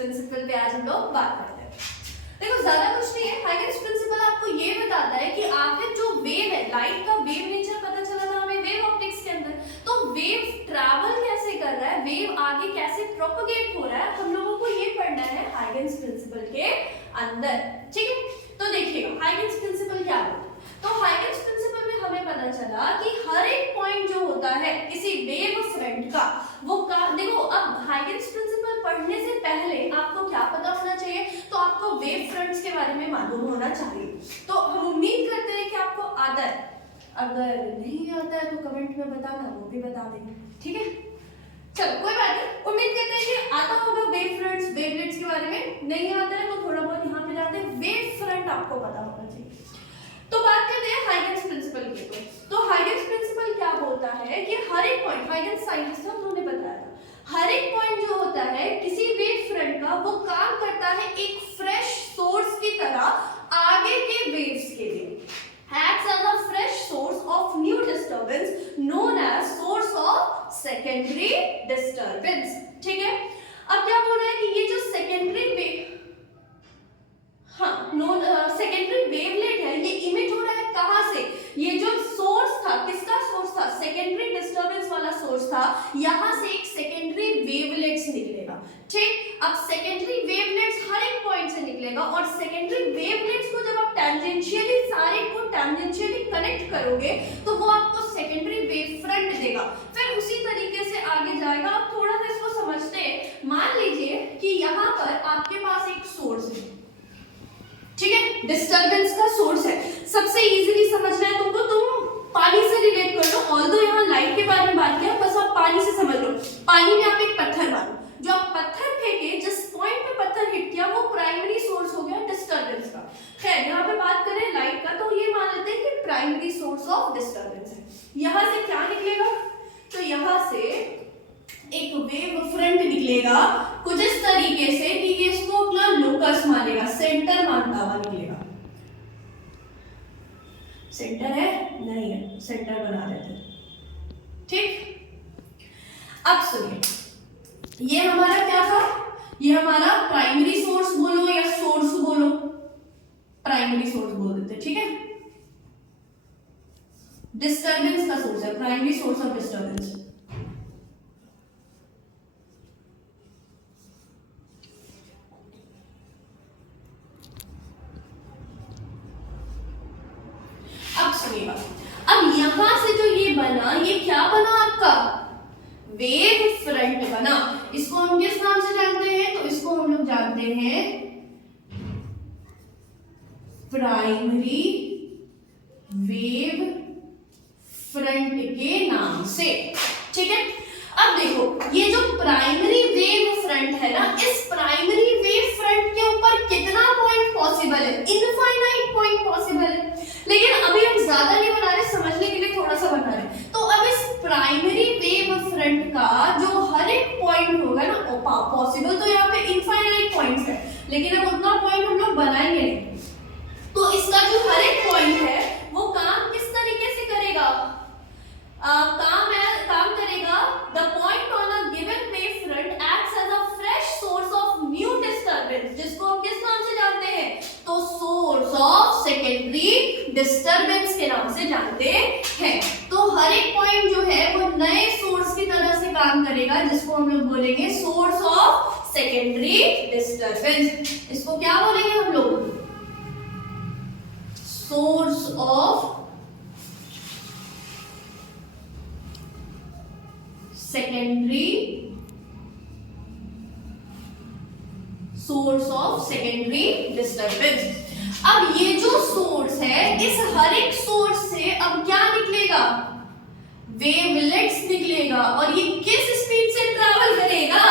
Principal पे आज हम लोग बात करते हैं। देखो ज्यादा कुछ नहीं है, हाइगेन्स प्रिंसिपल आपको ये बताता है कि आखिर जो वेव है, लाइट का वेव नेचर पता चला था हमें वेव ऑप्टिक्स के अंदर, तो वेव ट्रैवल कैसे कर रहा है, वेव आगे कैसे प्रोपगेट हो रहा है, हम लोगों को ये पढ़ना है हाइगेन्स प्रिंसिपल के अंदर। ठीक है, तो देखिएगा हाइगेन्स प्रिंसिपल क्या है। तो हाइगेन्स प्रिंसिपल में हमें पता चला कि हर एक पॉइंट जो होता है किसी वेव फ्रंट का, वो देखो अब हाइगेन्स प्रिंसिपल पढ़ने से पहले आपको क्या पता होना चाहिए, तो आपको वेव फ्रंट्स के बारे में मालूम होना चाहिए। तो हम उम्मीद करते हैं कि आपको आता है, अगर नहीं आता है तो कमेंट में बताना, वो भी बता देंगे। ठीक है, चलो कोई बात नहीं, उम्मीद करते हैं कि आता होगा वेव फ्रंट्स, वेवलेट्स के बारे में। नहीं आता है तो थोड़ा बहुत यहाँ पे जाते हैं, वेव फ्रंट आपको पता होना चाहिए। तो बात करते हैं हाइगेन्स प्रिंसिपल की। तो हाइगेन्स प्रिंसिपल क्या बोलता है कि हर एक पॉइंट, हाइगेन्स साइंटिस्ट था उन्होंने बताया था, हर एक पॉइंट जो होता है किसी वेव फ्रंट का, वो काम करता है एक फ्रेश सोर्स की तरह आगे के वेव्स के लिए, acts as a fresh source of new disturbance known as source of secondary disturbance। ठीक है, अब क्या बोल रहा है कि ये जो सेकेंडरी वेव, हाँ नोन सेकेंडरी वेवलेट है, ये इमिट हो रहा है कहां से, ये जो सोर्स था, किसका सोर्स था, सेकेंडरी डिस्टर्बेंस वाला सोर्स था, यहां से एक सेकेंडरी वेवलेट्स निकलेगा। ठीक, अब सेकेंडरी वेवलेट्स हर एक पॉइंट से निकलेगा, और सेकेंडरी वेवलेट्स को जब आप टेंजेंशियली सारे को टेंजेंशियली कनेक्ट करोगे तो वो आपको सेकेंडरी वेव फ्रंट देगा। फिर उसी तरीके से आगे जाएगा। आप थोड़ा सा इसको समझते हैं। मान लीजिए कि यहाँ पर आपके पास एक सोर्स है, ठीक है, डिस्टरबेंस का सोर्स है। सबसे इजीली समझना है तुमको, तुम पानी से रिलेट कर लो। ऑल्दो यहाँ लाइट के बारे में बात किया, बस आप पानी से समझ लो। पानी में आप एक पत्थर मानो, जो आप पत्थर फेंके, जिस पॉइंट पे पत्थर हिट किया वो प्राइमरी सोर्स हो गया डिस्टरबेंस का। खैर यहाँ पे बात करें लाइट का, तो ये मान लेते हैं कि प्राइमरी सोर्स ऑफ डिस्टरबेंस है। यहाँ से क्या निकलेगा, तो यहाँ से एक वेव फ्रंट निकलेगा कुछ इस तरीके से कि ये इसको अपना लोकस मानेगा, सेंटर मानता हुआ निकलेगा। सेंटर है नहीं है, सेंटर बना देते हैं। ठीक, अब सुनिए, ये हमारा क्या था, ये हमारा प्राइमरी सोर्स बोलो या सोर्स बोलो, प्राइमरी सोर्स बोल देते। ठीक है, डिस्टरबेंस का सोर्स है, प्राइमरी सोर्स ऑफ डिस्टरबेंस। अब सुनिएगा, अब यहां से जो ये बना, ये क्या बना आपका, वेव फ्रंट बना। इसको हम किस नाम से जानते हैं, तो इसको हम लोग जानते हैं प्राइमरी वेव फ्रंट के नाम से। ठीक है, अब देखो ये जो प्राइमरी वेव फ्रंट है ना, इस प्राइमरी वेव फ्रंट के ऊपर कितना पॉइंट पॉसिबल है, इनफाइनाइट पॉइंट पॉसिबल है। लेकिन अभी हम ज्यादा नहीं बना रहे, समझने के लिए थोड़ा सा बना रहे। तो अब इस प्राइमरी वेव फ्रंट का जो हर एक पॉइंट होगा ना, पॉसिबल तो यहाँ पे इनफाइनाइट पॉइंट्स है, लेकिन अब उतना पॉइंट हम लोग बनाएंगे नहीं। तो इसका जो हर एक पॉइंट है वो काम किस तरीके से करेगा, काम करेगा, the point on a given wave front acts as a fresh source of new disturbance, जिसको हम किस नाम से जानते हैं, तो सोर्स ऑफ सेकेंडरी डिस्टरबेंस के नाम से जानते हैं। तो हर एक पॉइंट जो है वो नए सोर्स की तरह से काम करेगा, जिसको हम लोग बोलेंगे सोर्स ऑफ सेकेंडरी डिस्टरबेंस। इसको क्या बोलेंगे हम लोग, source of secondary, source of secondary disturbance. अब ये जो सोर्स है, इस हर एक सोर्स से अब क्या निकलेगा, वेवलेट्स निकलेगा, और ये किस स्पीड से ट्रैवल करेगा,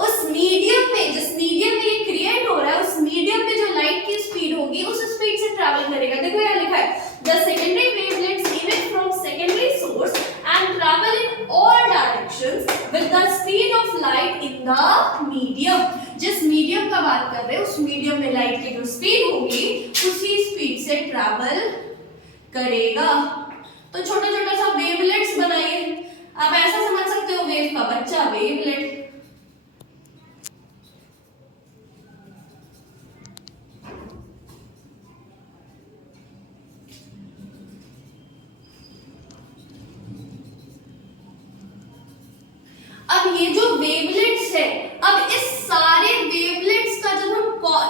उस मीडियम में, जिस मीडियम में ये क्रिएट हो रहा है, उस मीडियम में जो लाइट की स्पीड होगी उस स्पीड से ट्रैवल करेगा। देखो यहाँ लिखा है, the secondary wavelets emit from secondary source and travel in all directions with the speed of light in the medium. जिस मीडियम का बात कर रहे हैं, उस मीडियम में लाइट की जो स्पीड होगी उसी स्पीड से ट्रैवल करेगा। तो छोटा छोटा सा वेवलेट्स बनाइए। आप ऐसा समझ सकते हो, वेव का बच्चा वेवलेट, अब ये जो वेवलेट्स है, अब इस सारे वेवलेट्स का जब हम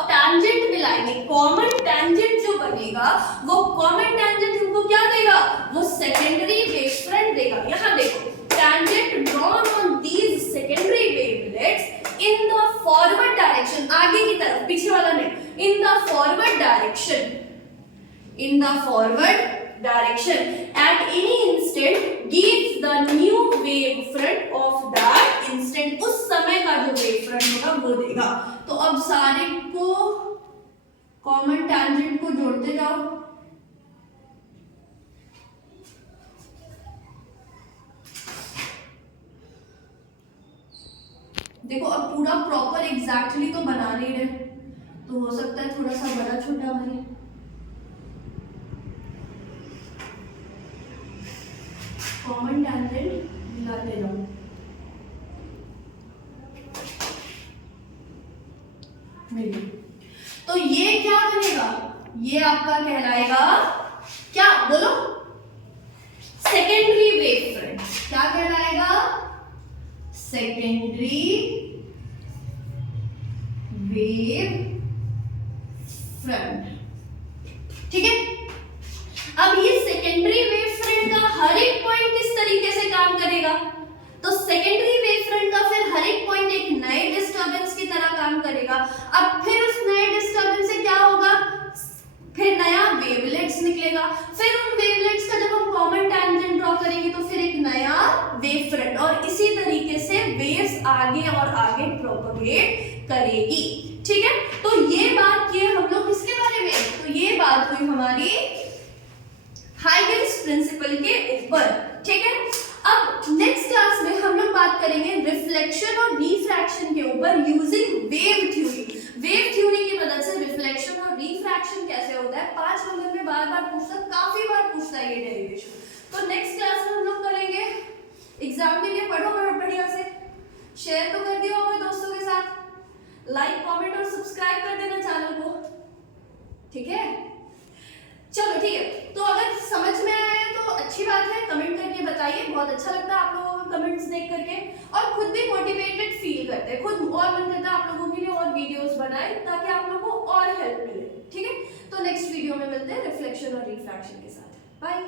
टैंजेंट मिलाएंगे, कॉमन टैंजेंट जो बनेगा वो कॉमन टैंजेंट हमको क्या देगा, वो सेकेंडरी वेवफ्रंट देगा। यहाँ देखो, tangent drawn on these secondary wavelets in the forward direction, आगे की तरफ, पीछे वाला नहीं, in the forward direction, in the forward direction at any instant gives the new wavefront of that instant, उस समय का जो wavefront होगा वो देगा। तो अब सारे को कॉमन टैंजेंट को जोड़ते जाओ। देखो अब पूरा प्रॉपर एग्जैक्टली तो बना नहीं रहे, तो हो सकता है थोड़ा सा बड़ा छोटा बने। कॉमन टैंजेंट मिलाते जाओ। तो ये क्या बनेगा, ये आपका कहलाएगा क्या, बोलो, सेकेंडरी वेव फ्रंट। क्या कहलाएगा, सेकेंडरी वेव फ्रंट। ठीक है, अब ये सेकेंडरी वेव फ्रंट का हर एक पॉइंट किस तरीके से काम करेगा, तो सेकेंडरी वेव फ्रंट का फिर हर एक पॉइंट एक नए डिस्टर्बेंस की तरह काम करेगा। अब फिर उस नए डिस्टर्बेंस से क्या होगा, फिर नया वेवलेट्स निकलेगा, फिर उन वेवलेट्स का जब हम कॉमन टैंजेंट ड्रॉ करेंगे तो फिर एक नया वेव फ्रंट, और इसी तरीके से वेव्स आगे और आगे प्रोपगेट करेगी। ठीक है, तो ये बात किए हम लोग किसके बारे में, तो ये बात हुई हमारी हाइगेन्स प्रिंसिपल के ऊपर। ठीक है, अब नेक्स्ट क्लास में हम लोग बात करेंगे रिफ्लेक्शन और रिफ्रैक्शन के ऊपर using wave theory. Wave theory की मदद से रिफ्लेक्शन और रिफ्रैक्शन कैसे होता है, 5 नंबर में बार बार पूछता, काफी बार पूछता है ये डेरिवेशन। तो नेक्स्ट क्लास में हम लोग करेंगे, एग्जाम के लिए पढ़ो बढ़िया से, शेयर तो कर दिया होगा दोस्तों के साथ, लाइक कमेंट और सब्सक्राइब कर देना चैनल को। ठीक है, चलो ठीक है, तो अगर समझ में आया तो अच्छी बात है, कमेंट करके बताइए, बहुत अच्छा लगता है आप लोगों को कमेंट्स देख करके, और खुद भी मोटिवेटेड फील करते हैं, खुद और मन करता है आप लोगों के लिए और वीडियोस बनाए ताकि आप लोगों को और हेल्प मिले। ठीक है, तो नेक्स्ट वीडियो में मिलते हैं रिफ्लेक्शन और रिफ्रैक्शन के साथ। बाय।